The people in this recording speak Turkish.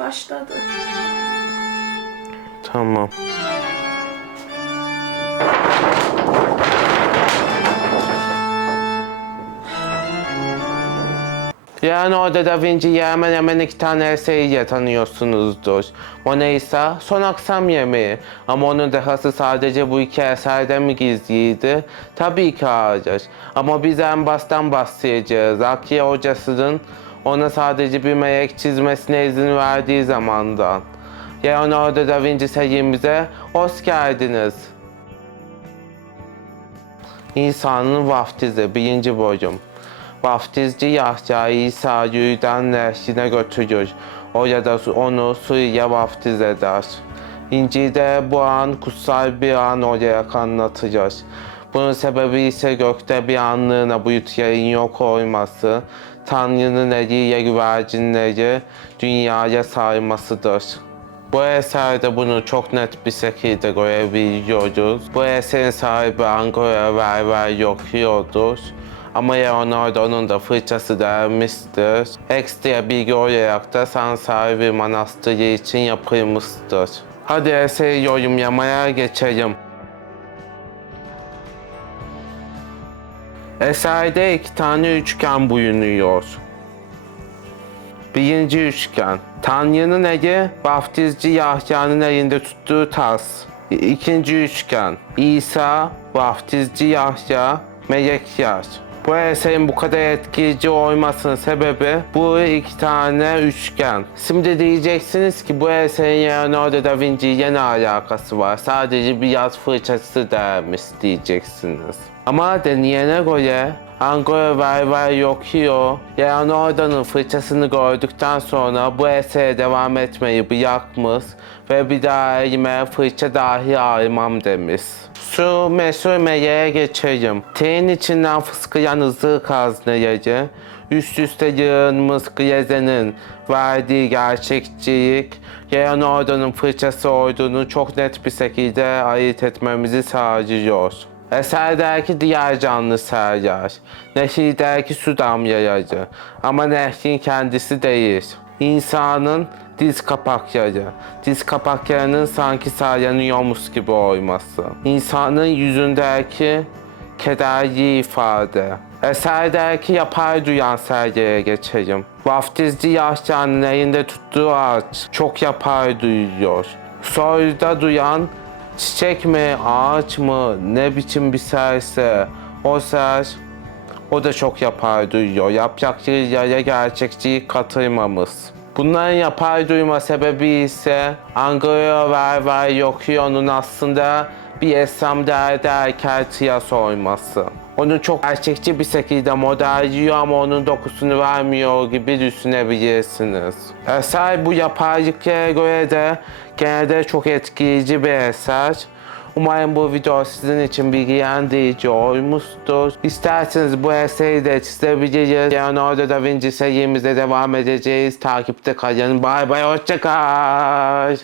Başladı. Tamam. Yani orada Da Vinci'yi hemen hemen iki tane eseriyle tanıyorsunuzdur. Mona Lisa son akşam yemeği. Ama onun dehası sadece bu iki eserde mi gizliydi? Tabii ki hayır. Ama biz en baştan bahsedeceğiz. Akiye hocasının ona sadece bir melek çizmesine izin verdiği zamandan. Leonardo da Vinci serimize hoş geldiniz. İsa'nın vaftizi birinci bölüm. Vaftizci Yahya İsa yüğden nehrine götürür. Orada onu suyla vaftiz eder. İncil'de bu an kutsal bir an olarak anlatılır. Bunun sebebi ise gökte bir anlığına bulutların yok olması, Tanrı'nın eliyle güvercinleri dünyaya sarmasıdır. Bu eserde bunu çok net bir şekilde görebiliyoruz. Bu eserin sahibi Angora Verver Yokuyor'dur. Ama Leonardo'nun da fırçası delmiştir. Ekstra bilgi olarak da San Salvi Manastırı için yapılmıştır. Hadi eseri yorumlamaya geçelim. Eserde iki tane üçgen bulunuyor. Birinci üçgen. Tanrı'nın eli, vaftizci Yahya'nın elinde tuttuğu tas. İkinci üçgen. İsa, vaftizci Yahya, melek yer. Bu eserin bu kadar etkileyici olmasının sebebi bu iki tane üçgen. Şimdi diyeceksiniz ki bu eserin Leonardo da Vinci ile ne alakası var? Sadece bir yaz fırçası dermiş diyeceksiniz. Ama deneyene göre Angora Verver Yokio, Leonardo'nun fırçasını gördükten sonra bu esere devam etmeyi bırakmış ve bir daha elime fırça dahi almam demiş. Şu meşhur meleğe geçelim. Teyin içinden fıskıyan hızlı kazneleri, üst üste yığılmış Gleze'nin verdiği gerçekçilik, Leonardo'nun fırçası olduğunu çok net bir şekilde ayırt etmemizi sağlıyor. Eserdeki diğer canlı seryer. Nehirdeki su damlaları. Ama nehrin kendisi değil. İnsanın diz kapakları. Diz kapaklarının sanki salyanıyormuş gibi olması. İnsanın yüzündeki kederli ifade. Eserdeki yapay duyan sergiye geçelim. Vaftizci Yahya'nın elinde tuttuğu ağaç çok yapay duyuyor. Soyda duyan çiçek mi, ağaç mı, ne biçim bir serse o ser o da çok yapay duyuyor. Yapraklarıyla gerçekçiyi katılmamış. Bunların yapay duyma sebebi ise Angelo Verver Yokio'nun aslında bir Esam değerde erkel tiyas olması. Onu çok gerçekçi bir şekilde modelliyor ama onun dokusunu vermiyor gibi düşünebilirsiniz. Eser bu yapaylıklara göre de genelde çok etkileyici bir eser. Umarım bu video sizin için bilgilendirici olmuştur. İsterseniz bu eseri de çizebiliriz. Leonardo da Vinci serimizde devam edeceğiz. Takipte kalın. Bay bay, hoşçakal.